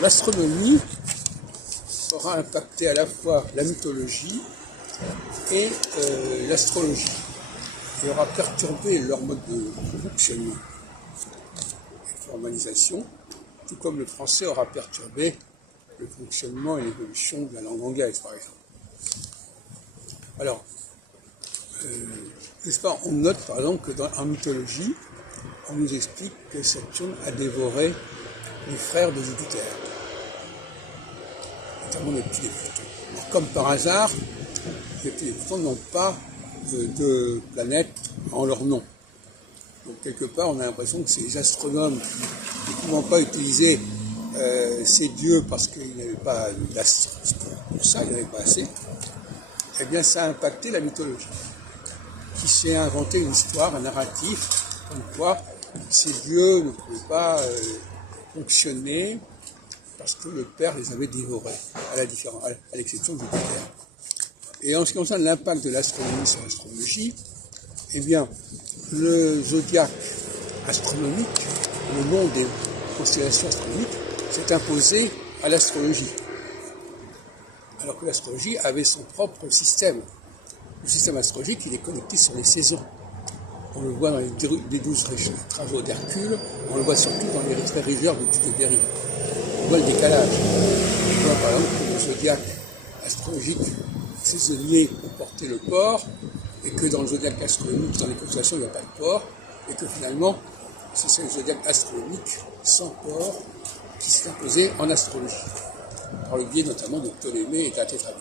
L'astronomie aura impacté à la fois la mythologie et l'astrologie et aura perturbé leur mode de fonctionnement et formalisation, tout comme le français aura perturbé le fonctionnement et l'évolution de la langue anglaise, par exemple. Alors, n'est-ce pas, on note par exemple que en mythologie, on nous explique que Saturne a dévoré les frères de Jupiter, notamment Neptune et Pluton. Alors, comme par hasard, Neptune et Pluton n'ont pas de planète en leur nom. Donc quelque part, on a l'impression que ces astronomes qui ne pouvant pas utiliser ces dieux parce qu'ils n'avaient pas d'astres, pour ça, ils n'avaient pas assez, eh bien ça a impacté la mythologie, qui s'est inventé une histoire, un narratif, comme quoi ces dieux ne pouvaient pas fonctionner parce que le père les avait dévorés, à l'exception de Jupiter. Et en ce qui concerne l'impact de l'astronomie sur l'astrologie, eh bien, le zodiaque astronomique, le nom des constellations astronomiques, s'est imposé à l'astrologie. Alors que l'astrologie avait son propre système. Le système astrologique, il est connecté sur les saisons. On le voit dans les 12 travaux d'Hercule, on le voit surtout dans les traits rigueurs de Tite-Berry. On voit le décalage. On voit par exemple que le zodiaque astrologique saisonnier pour porter le porc, et que dans le zodiaque astronomique, dans les constellations, il n'y a pas de porc, et que finalement, c'est le zodiaque astronomique sans porc qui s'est imposé en astrologie, par le biais notamment de Ptolémée et de la Tétrabie.